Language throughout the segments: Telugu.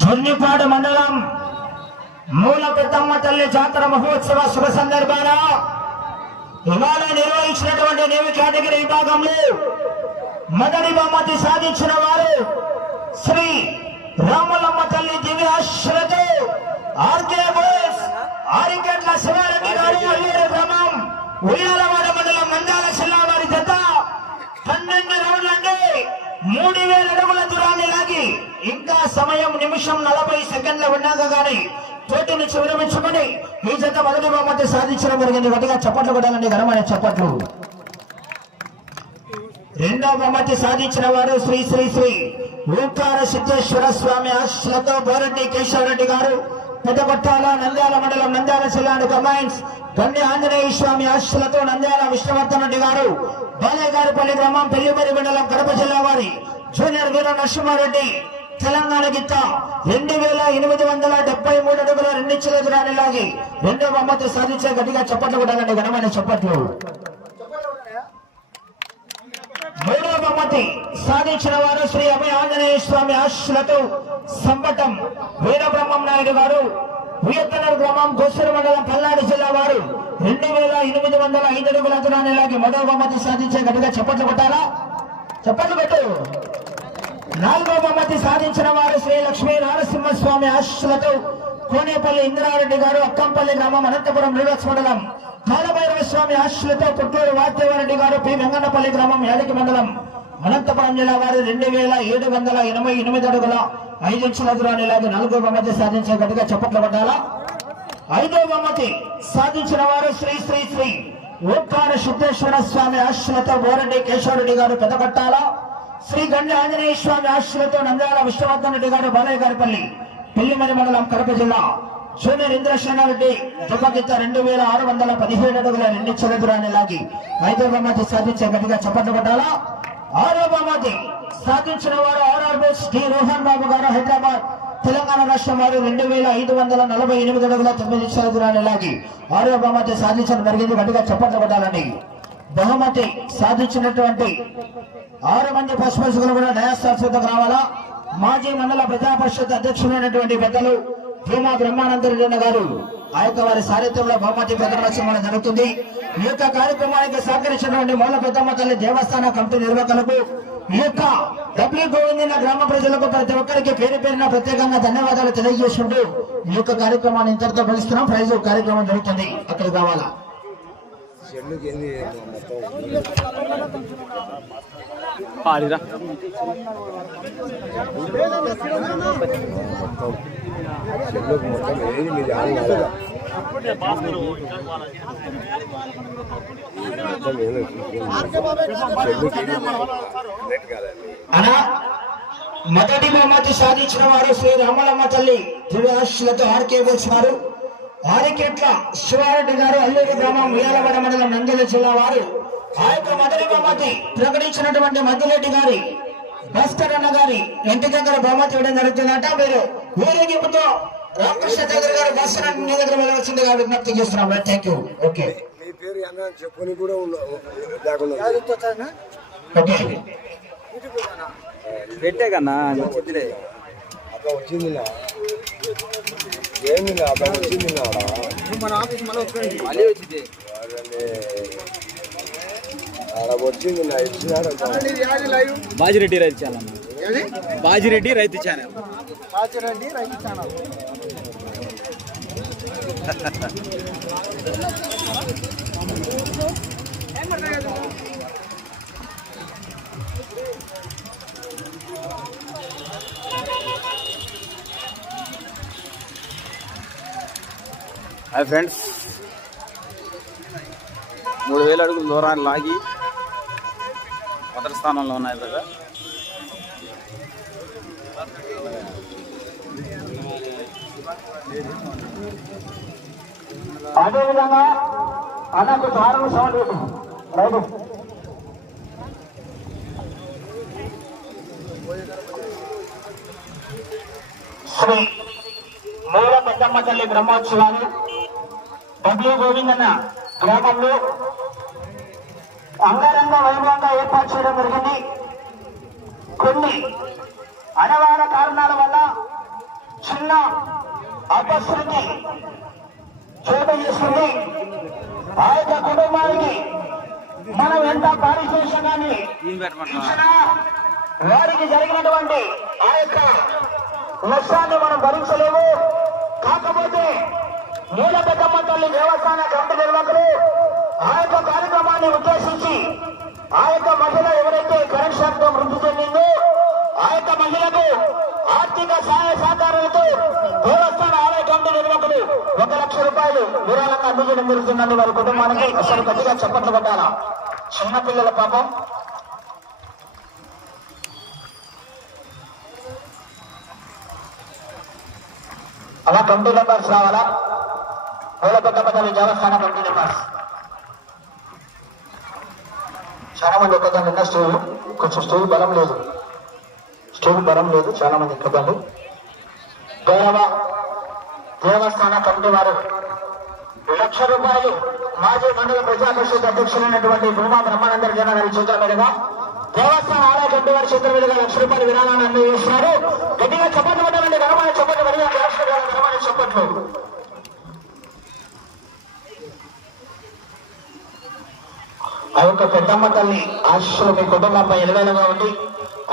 జొన్నిపాడు మండలం మూల పెద్దమ్మ తల్లి జాతర మహోత్సవ శుభ సందర్భాన ఇవాళ నిర్వహించినటువంటి నేవి కేటగిరీ విభాగంలో మొదటి బహుమతి సాధించిన వారు శ్రీ రామలమ్మ తల్లి దివ్యాశ్రతో ఆర్కే బోస్ ఆరికెట్ల శివారెడ్డి గారు అల్లూరు గ్రామం ఉయ్యాలవాడ మండలం మందాల జిల్లా వారి జత మూడు వేల అడుగుల దూరాన్ని లాగి ఇంకా సమయం నిమిషం నలభై సెకండ్ల ఉన్నాక గాని పోటీ నుంచి ఈ జత మొదటి బహుమతి సాధించడం జరిగింది. గట్టిగా చప్పట్లు కొట్టాలండి ఘనమైన చప్పట్లు. రెండవ బహుమతి సాధించిన వారు శ్రీ శ్రీ శ్రీ ఓంకార సిద్ధేశ్వర స్వామి ఆశలతో బోరెడ్డి కేశవరెడ్డి గారు. పెద్దపట్టాల నంద్యాల మండలం నంద్యాల జిల్లా కమైన్స్ గణ్య ఆంజనేయ స్వామి ఆశలతో నంద్యాల విష్ణువర్ధన్ రెడ్డి గారు బాలేగారిపల్లి గ్రామం పెళ్ళిమరి మండలం కడప జిల్లా వారి జూనియర్ వీర నరసింహారెడ్డి తెలంగాణ గిత్త రెండు వేల ఎనిమిది వందల డెబ్బై మూడు అడుగుల రెండించుల దూరాన్ని లాగి రెండో బహుమతి సాధించే గట్టిగా చప్పట్లు కొట్టాలండి ఘనమైన చప్పట్లు. మూడవ బహుమతి సాధించిన వారు శ్రీ అభయ ఆంజనేయ స్వామి ఆశులతో సంబటం వీరబ్రహ్మం నాయుడు గారు వియత్తనర్ గ్రామం గోసూరు మండలం పల్నాడు జిల్లా వారు రెండు వేల ఎనిమిది వందల ఐదు అడుగుల దూరాన్ని మొదటి బహుమతి సాధించే గట్టిగా చెప్పట్లు కొట్టాలా? చెప్పట్లు కొట్టు. నాలుగో బహుమతి సాధించిన వారు శ్రీ లక్ష్మీ నరసింహస్వామి ఆశలతో కోనేపల్లి ఇంద్రారెడ్డి గారు అక్కంపల్లి గ్రామం అనంతపురం రివర్స్ మండలం కాలభైరవ స్వామి ఆశలతో పుట్టూరు వాద్యవారెడ్డి గారు పి. వెంగన్నపల్లి గ్రామం యాదకి మండలం అనంతపురం జిల్లా వారు రెండు వేల ఏడు వందల ఎనభై ఎనిమిది అడుగుల ఐదు ఇంచుల దూరాన్ని లాగి నలుగురు బహుమతి సాధించే గట్టిగా చప్పట్లు పడ్డాలా ఐదో బహుమతి సాధించిన వారు శ్రీ శ్రీ శ్రీ ఓంకార సిద్ధేశ్వర స్వామి ఆశలతో బోరెడ్డి కేశవరెడ్డి గారు పెద్దపట్టాల శ్రీ గండి ఆంజనేయ స్వామి ఆశలతో నంద్యాల విశ్వవర్ధన్ రెడ్డి గారు బాలయ్య గారిపల్లి. పిల్లిమని మండలం కడప జిల్లా జూనియర్ ఇంద్రసేనారెడ్డి దెబ్బకిత్త రెండు వేల ఆరు వందల పదిహేడు అడుగుల రెండు దూరాన్ని లాగి ఐదో బహుమతి సాధించే గట్టిగా చప్పట్లు పట్టాలా ఆరో బహుమతి సాధించిన వారు ఆర్ఆర్ డి రోహన్ బాబు గారు హైదరాబాద్ తెలంగాణ రాష్ట్రం వారు రెండు వేల ఐదు వందల నలభై ఎనిమిది అడుగుల తొమ్మిది నిమిషాల దూరాన్ని లాగి ఆరో బహుమతి సాధించడం జరిగింది. గట్టిగా చప్పట్లు పట్టాలని బహుమతి సాధించినటువంటి ఆరు మంది పశుపశువులు కూడా న్యాయశాస్త్రంతో రావాలా? మాజీ మండల ప్రజా పరిషత్ అధ్యక్షులైనటువంటి పెద్దలు భీమా బ్రహ్మానందరెడ్డి గారు ఆ యొక్క వారి సారథ్యంలో బహుమతి ప్రదర్శన జరుగుతుంది. ఈ యొక్క కార్యక్రమానికి సహకరించినటువంటి మూల పెద్దమ్మ తల్లి దేవస్థాన కమిటీ నిర్వాహకులకు ఈ యొక్క డబ్ల్యూ గోవిందిన గ్రామ ప్రజలకు ప్రతి ఒక్కరికి పేరు పేరున ప్రత్యేకంగా ధన్యవాదాలు తెలియజేసుకుంటూ ఈ యొక్క కార్యక్రమాన్ని ఇంతటితో ఫలిస్తున్నాం ప్రైజ్ కార్యక్రమం జరుగుతుంది. అక్కడికి కావాలా? పాడిరా చెల్లుకి మొత్తం ఏది మీది ఆన్ అనా మొదటి బహుమతి సాధించిన వారు శ్రీ రామలమ్మ తల్లి దివ్యాశులతో ఆర్కే బోస్ వారు. ఆరికెట్ల శివారెడ్డి గారు అల్లూరు గ్రామం ఉయ్యాలవాడ మండలం నంద్యాల జిల్లా వారు. ఆ యొక్క మొదటి బహుమతి ప్రకటించినటువంటి మద్దిరెడ్డి గారి భాస్కర్ అన్న గారి ఇంటి దగ్గర బహుమతి ఇవ్వడం జరుగుతుందట. మీరు ఊరేగింపుతో రామకృష్ణ దగ్గర గారు భాస్కర్ అన్న మీ దగ్గర వెళ్ళవలసిందిగా విజ్ఞప్తి చేస్తున్నాం. థ్యాంక్ యూ ఓకే మీ పేరు అన్న చెప్పుని కూడా ఓకే పెట్టే కన్నా వచ్చిందిలే. అక్కడ వచ్చింది నా ఏంది అక్కడ వచ్చింది నా మళ్ళీ వచ్చింది. వచ్చింది నా ఇచ్చినాడు బాజిరెడ్డి రైతు ఛానల్. బాజిరెడ్డి రైతు ఛానల్. Hi friends. మూడు వేల అడుగుల దూరాన్ని లాగి మొదటి స్థానంలో ఉన్నాయి కదా. అదేవిధంగా అన్నకు దారుణ సౌండ్ రైతు శ్రీ మూల పెద్దమ్మ తల్లి బ్రహ్మోత్సవాలు డబ్ల్యూ గోవిందన్న గ్రామంలో అంగరంగ వైభవంగా ఏర్పాటు చేయడం జరిగింది. కొన్ని అనివార్య కారణాల వల్ల చిన్న అపశృతి చోటు చేస్తుంది ఆ యొక్క కుటుంబానికి మనం ఎంత పారితోషికాన్ని వారికి జరిగినటువంటి ఆ యొక్క నష్టాన్ని మనం భరించలేము. మూల పెద్దమ్మ తల్లి దేవస్థాన కమిటీ నిర్వాహకులు ఆ యొక్క కార్యక్రమాన్ని ఉద్దేశించి ఆ యొక్క మహిళ ఎవరైతే కరెంట్ షాక్తో మృతి చెందిందో ఆ యొక్క మహిళకు ఆర్థిక సహాయ సహకారాలతో దేవస్థాన ఆలయ కమిటీ నిర్వాహకులు ఒక లక్ష రూపాయలు విరాళంగా అందజేయడం జరుగుతుందని వారి కుటుంబానికి అసలు గట్టిగా చప్పట్లు కొట్టాలా? చిన్నపిల్లల పాపం. అలా కమిటీ మెంబర్స్ రావాలా? మూలపెట్టపల్లి దేవస్థాన కమిటీ మెంబర్స్ చాలా మంది ఎక్కదండి నిన్న స్టేజ్ కొంచెం స్టేజ్ బలం లేదు స్టేజ్ బలం లేదు చాలా మంది ఎక్కదండి గౌరవ దేవస్థాన కమిటీ వారు లక్ష రూపాయలు మాజీ మండల ప్రజా పరిషత్ అధ్యక్షులైనటువంటి భూమా బ్రహ్మానందర్ జన గారి చేతుల మీదుగా దేవస్థాన ఆలయ కమిటీ వారి చేతుల మీదుగా లక్ష రూపాయల విరాళాన్ని అందజేస్తున్నారు గట్టిగా చప్పట్లు కొట్టాలండి ఘనమైన చప్పట్లు మరియు ఘనమైన చప్పట్లు ఆ యొక్క పెద్దమ్మ తల్లి ఆశీస్సులు మీ కుటుంబంపై ఎలువెలుగా ఉండి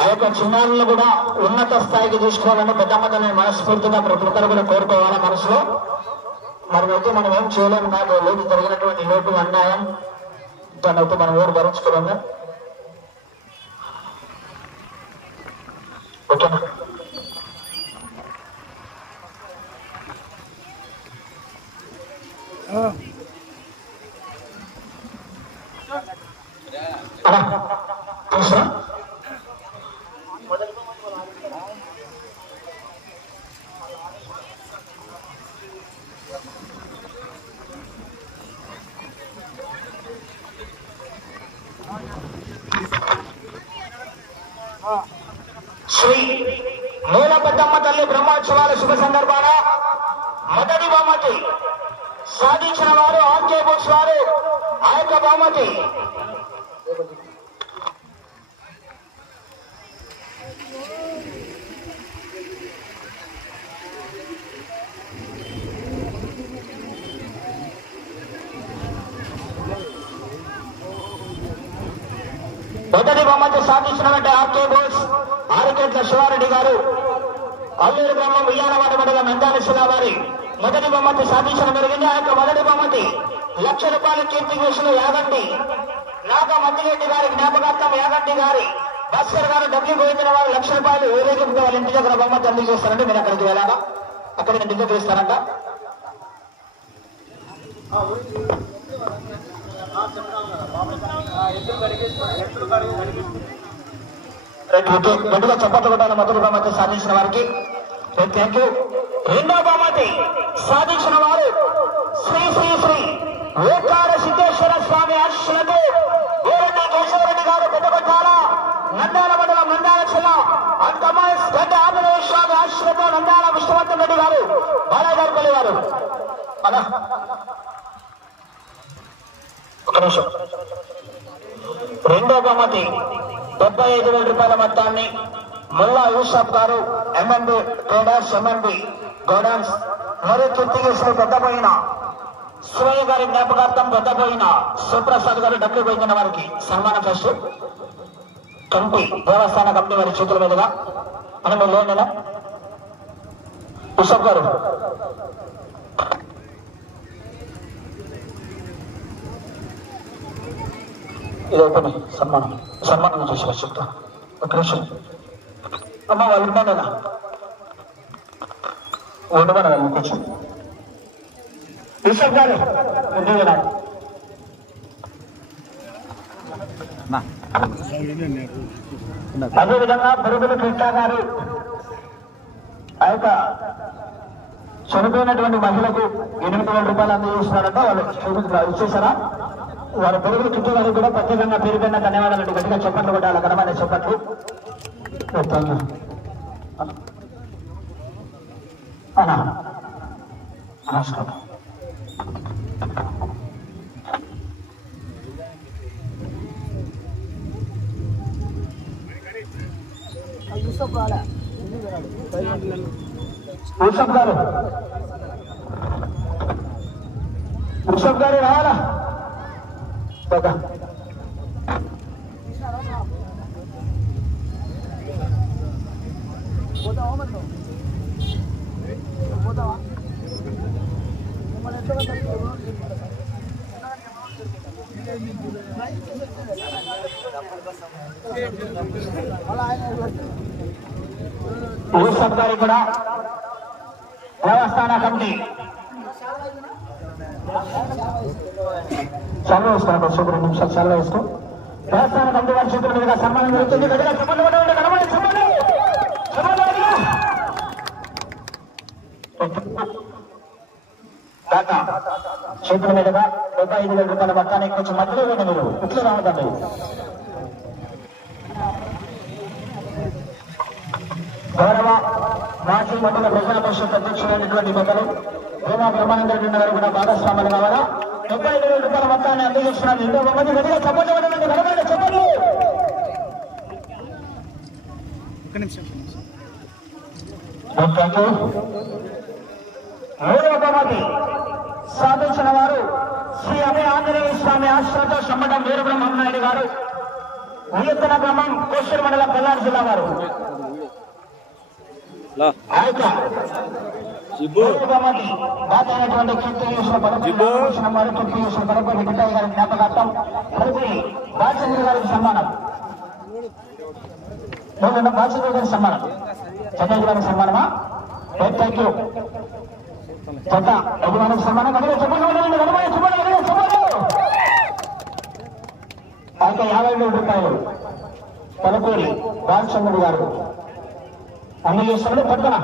ఆ యొక్క చిన్నారులను కూడా ఉన్నత స్థాయికి తీసుకోవాలని పెద్దమ్మ తల్లి మనస్ఫూర్తిగా ప్రతి ఒక్కరు కూడా కోరుకోవాలా మనసులో. మరి అయితే మనం ఏం చేయలేము కాదు లోటు జరిగినటువంటి లోటు అన్యాయం దాన్ని అయితే మనం ఊరు భరించుకోలేము. ఓకేనా అలా శ్రీ మూలపెద్దమ్మ తల్లి బ్రహ్మోత్సవాల శుభ సందర్భాన మొదటి బహుమతి సాధించిన వారు ఆర్కే బుక్స్ వారు ఆ యొక్క బహుమతి మొదటి బహుమతి సాధించినటువంటి ఆర్కే బోస్ ఆరికెట్ల శివారెడ్డి గారు. అల్లూరు గ్రామం విజయనవాడ మండలం నందాల శిలావారి. మొదటి బహుమతి సాధించడం జరిగింది. ఆ యొక్క మొదటి బహుమతి లక్ష రూపాయల కీర్తి చేసిన యాగంటి. నాగ మద్దిరెడ్డి గారి జ్ఞాపకార్థం యాగంటి గారి. భాస్కర్ గారు డబ్బు పోయించిన వారు లక్ష రూపాయలు ఊరేగింపుగా వాళ్ళ ఇంటి దగ్గర బహుమతి అందజేస్తారంటే మీరు అక్కడికి వెళ్ళాలా? అక్కడ నేను దగ్గర ఇస్తారంట రైట్ చప్పట్లు కొట్టాలి మొదటి బహుమతి సాధించిన వారికి థ్యాంక్ యూ రెండో బహుమతి సాధించిన వారు శ్రీ శ్రీ శ్రీ ఓకార సిద్ధేశ్వర స్వామి ఆశీస్సులతో వీరెడ్డి కేశవరెడ్డి గారు పెద్దకొట్టాల నందాల మండలం నందాల జిల్లా. అంతమాస్ గడ్డ ఆంజనేయ స్వామి ఆశీస్సులతో నందాల విష్ణువర్ధన్ రెడ్డి గారు బాలాగారిపల్లి గారు అలా ఒక నిమిషం. రెండో బహుమతి. డెబ్బై ఐదు వేల రూపాయల మొత్తాన్ని ముల్లా యూసఫ్ గారు ఎంఎంబి ట్రేడర్స్ ఎంఎంబి గోడౌన్స్ మరియు కీర్తికేశ్వరి పెద్దపోయిన శివయ్య గారి జ్ఞాపకార్థం పెద్దపోయిన సుప్రసాద్ గారు డబ్బు పోయిన వారికి సన్మానం చేస్తూ కమిటీ దేవస్థాన కమిటీ వారి చేతుల మీదుగా అని మీరు యూసఫ్ గారు. ఇది అయిపోయింది సన్మానం సన్మానం చేసి చెప్తా ఒక నిమిషం. అమ్మ వాళ్ళు ఉండమన్నా కొంచెం యూసఫ్ గారు ఉండేదా అదేవిధంగా బురుగులు కృష్ణ గారు ఆ యొక్క చనిపోయినటువంటి మహిళకు ఎనిమిది వేల రూపాయలు అందజేస్తున్నారంట. వాళ్ళు చూపించారు వారి పొరుగులు చుట్టూ వారికి కూడా ప్రత్యేకంగా పేరు పైన ధన్యవాదాలు గట్టిగా చెప్పట్లు కొట్టాలి ఘనమైన చెప్పట్లు. అన్నా నమస్కారం యూసఫ్ గారు. వృషభ్ గారు రావాలా? ఒక వృషభ్ గారు కూడా దేవస్థాన కమిటీ సెలవు వేసుకోండి ఒక రెండు నిమిషాలు సెలవు వేసుకో దేవస్థాన కమిటీ వారి చేతుల మీదుగా సన్మానం జరుగుతుంది. గట్టిగా చెప్పండి కనబడి చెప్పండి చేతుల మీదుగా డెబ్బై ఐదు వేల రూపాయల మొత్తానికి కొంచెం మధ్యలో ఇవ్వండి మీరు. ఇట్లా రావద్దా మీరు గౌరవ మాజీ మండల ప్రజల పరిషత్ అధ్యక్షులైనటువంటి పెద్దలు భీమా బ్రహ్మానంద రెడ్డి గారు కూడా భాగస్వాములు కావాలా? డెబ్బై ఐదు వేల రూపాయల మొత్తాన్ని అందజేస్తున్నారు ఎంతో మంది గట్టిగా చెప్పండి గడపండి చెప్పండి థ్యాంక్ నిమిషం. మూడవ బహుమతి సాధించిన వారు శ్రీ అభయ ఆంజనేయ స్వామి ఆశ్రతో సమ్మటం వీరబ్రహ్మం నాయుడు గారు ఉయ్యత్తన గ్రామం కోశ్వర మండలం బెల్లారి జిల్లా వారు లా ఆయన జిబ్బు. బహుమతి దాతైనటువంటి కీర్తి చేసిన జిబ్బు. పరమేశ్వర వారు కీర్తి చేసిన పరపతి విట్టయ్య గారి జ్ఞాపకార్థం ప్రతి బాలచంద్ర గారికి సన్మానం బాలచంద్ర గారి సన్మానం చెన్నై గారికి సన్మానమా థ్యాంక్ యూ చెత్త యజమానికి సన్మానం కనుక అయితే యాభై వేల రూపాయలు. తలపూరి బాలచంద్రుడు గారు. అన్ని చేస్తున్నాడు పట్టుకున్నా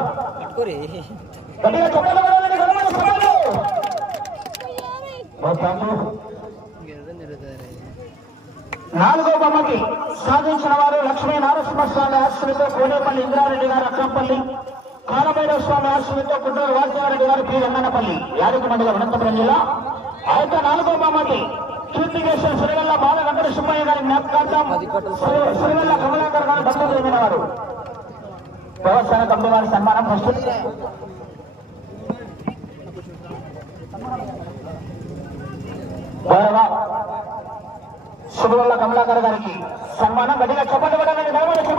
నాలుగో బొమ్మకి సాధించిన వారు లక్ష్మీ నారసింహస్వామి ఆశ్రమితో కోనేపల్లి ఇంద్రారెడ్డి గారు అక్కంపల్లి కాలభైరవ స్వామి ఆశ్రమితో కుట్టూరు వాసుదేవరెడ్డి గారు పి వెంగన్నపల్లి యాదగిరి మండలం అనంతపురం జిల్లా. ఆ యొక్క నాలుగో బొమ్మకి కీర్తికేశ్వర సిరిగల్ల బాల వెంకట సుబ్బయ్య గారి జ్ఞాపకార్థం సిరి- కమలాకర్ గారు దంపతులు చెందిన వారు వ్యవసాయ కంపెనీ వారి సన్మానం ఫస్ట్ గౌరవ శుభవల్ల కమలాకర్ గారికి సన్మానం గట్టిగా చెప్పండి పడండి దయచేసి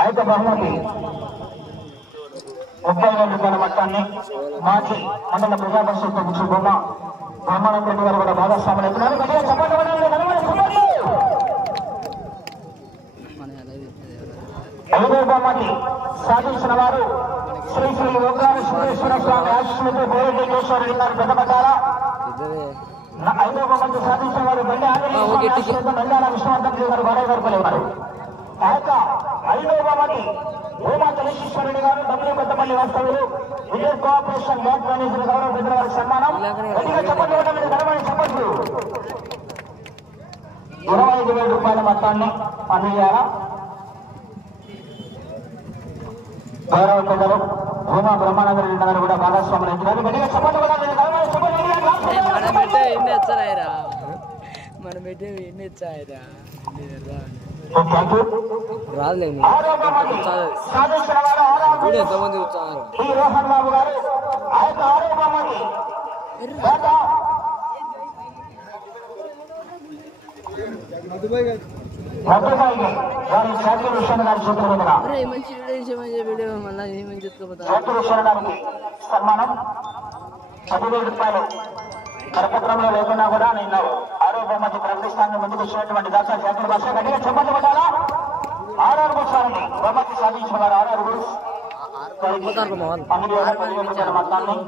అయితే బహుమతి ముప్పై వేల రూపాయల మొత్తాన్ని మాజీ మండల ప్రజా పరిషత్ అధ్యక్షుడు బొమ్మ బ్రహ్మానంద రెడ్డి గారు కూడా భాగస్వాములు అవుతున్నారు. గట్టిగా చెప్పండి చెప్పండి ఐదో బహుమతి సాధించిన వారు శ్రీ శ్రీ ఓంకార సురేశ్వర స్వామి ఆశ్రమితో బోరెడ్డి కేశ్వర రెడ్డి ఐదవ మంది సాధించిన వారు బండి ఆంజనేయ స్వామి ఆశ్రమంతో నంద్యాల విష్ణువర్ధన్ రెడ్డి గారు బాలయ్య గారు పలివారు ఆ యొక్క ఐదో బహుమతి భూమా చలేశ్వరుడి గారు డబ్ల్యూ పెద్దపల్లి వాస్తవులు విజయ్ కోఆపరేషన్ బ్యాంక్ మేనేజర్ గౌరవ పెద్దల వారి సన్మానం గట్టిగా చెప్పండి కొట్టండి, గడవని చెప్పండి ఇరవై ఐదు వేల రూపాయల మొత్తాన్ని అందజేయాలా గౌరవ పెద్దలు భూమా బ్రహ్మానంద రెడ్డి గారు కూడా భాగస్వాములు అవుతున్నారు గట్టిగా చెప్పండి కొట్టండి, గడవని చెప్పండి, గట్టిగా క్లాస్ కొట్టాలి, మనం చెప్పండి. పెట్టే ఎన్ని వచ్చాయిరా మనం పెట్టే ఎన్ని వచ్చాయిరా థ్యాంక్ యూ. రాదులే ఆరో బహుమతి సాధించిన వారు ఆరో ఇప్పుడు ఎంతమంది వచ్చారు గారు వారి శాంతి విషయం గారి చేతుల మీదుగా అరే మంచి వీడియో చేసే మంచి వీడియో మళ్ళీ ఏమని చెప్పుకోపోతా శాంతి విషయం గారికి సన్మానం. పదివేల రూపాయలు. కరపత్రంలో లేకున్నా కూడా నేను ఆరో బహుమతి ప్రకటిస్తాను ముందుకు వచ్చినటువంటి దాసా శాంతి భాష గట్టిగా చెప్పండి కొట్టాలా ఆర్ఆర్ బుక్సారండి బహుమతి సాధించిన వారు ఆర్ఆర్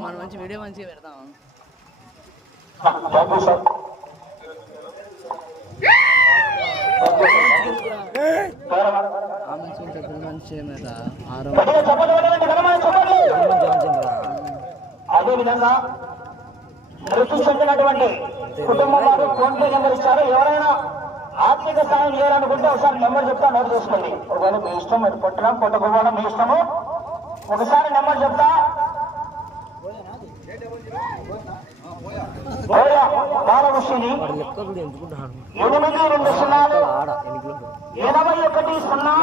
మనం మంచి వీడియో మంచిగా పెడతాం. థ్యాంక్ యూ మంచి ఏమైనా ఆరో గట్టిగా అదే విధంగా మృతి చెందినటువంటి కుటుంబం వారు ఫోన్ పే నెంబర్ ఇచ్చారు. ఎవరైనా ఆర్థిక సాయం చేయాలనుకుంటే ఒకసారి నెంబర్ చెప్తా నోట్ చేసుకోండి. ఒకవేళ మీ ఇష్టం మీరు కొట్టడం కొట్టకపోవడం మీ ఇష్టము. ఒకసారి నెంబర్ చెప్తా. బోయ బాలకృష్ణని ఎనిమిది రెండు సున్నాలు. ఎనభై ఒకటి సున్నా.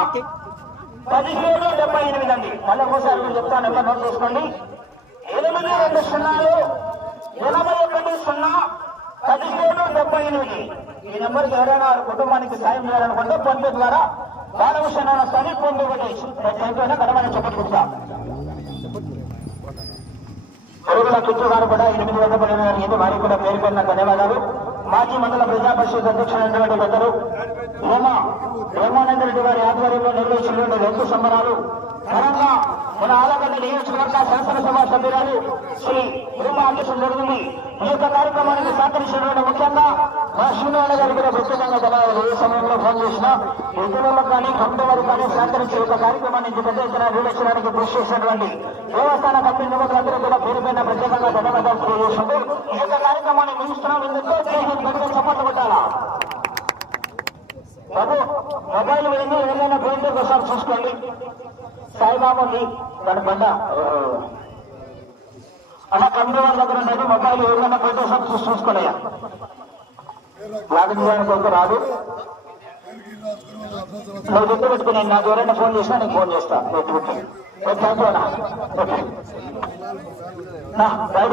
పదిహేడు డెబ్బై ఎనిమిది అండి. మళ్ళీ ఒకసారి మీరు చెప్తాను నెంబర్ నోట్ చేసుకోండి. ఎనిమిది రెండు సున్నాలు. ఎనభై ఒకటి సున్నా. పదిహేడు డెబ్బై ఎనిమిది. ఈ నెంబర్కి ఎవరైనా వారి కుటుంబానికి సాయం చేయాలనుకుంటే ఫోన్ పే ద్వారా బాలకృష్ణ వస్తాను ఫోన్ పే కొట్టేసి చనిపోయినా కడమని చెప్పట్టుకుంటా పెరుగుల చుట్టూ గారు కూడా ఎనిమిది వందల పదిహేను వారికి కూడా పేరు పేరున ధన్యవాదాలు. మాజీ మండల ప్రజా పరిషత్ అధ్యక్షుడైనటువంటి పెద్దలు రోమ బ్రహ్మానంద రెడ్డి గారి ఆధ్వర్యంలో నిర్వహించినటువంటి రెండు సంబరాలు ఘనంగా మన ఆలగడ్డ నియోజకవర్గ శాసనసభ సభ్యురాలు శ్రీ భూమా అధ్యక్షులు జరిగింది ఈ యొక్క కార్యక్రమానికి సహకరించినటువంటి ముఖ్యంగా మా శ్రీనివాణ గారి కూడా ప్రత్యేకంగా ధన్యవాదాలు. ఏ సమయంలో ఫోన్ చేసినా ఇతరులకు కానీ కంపెనీ కానీ సహకరించే ఈ యొక్క కార్యక్రమాన్ని పెద్ద ఎత్తున నిర్వహించడానికి కృషి చేసినటువంటి దేవస్థాన కమిటీ నిబంధనలందరూ కూడా పేరు పైన ప్రత్యేకంగా ధన్యవాదాలు తెలియజేస్తుంది ఈ యొక్క ఎందుకంటే చప్పట్లు కొట్టాలా? బాబు మొబైల్ పోయింది ఏదైనా పోయిందో ఒకసారి చూసుకోండి. సాయిబాబా దాని బండ. అలా కమిటీ వాళ్ళ దగ్గర ఉన్నది మొబైల్ ఏదైనా పోయితే ఒకసారి చూసి చూసుకోలేయా లాగిన్ చేయడానికి ఒక రాదు. నువ్వు గుర్తు పెట్టుకుని నాకు ఎవరైనా ఫోన్ చేసినా నేను ఫోన్ చేస్తా. పెట్టుకుంటే థ్యాంక్ యూ బయట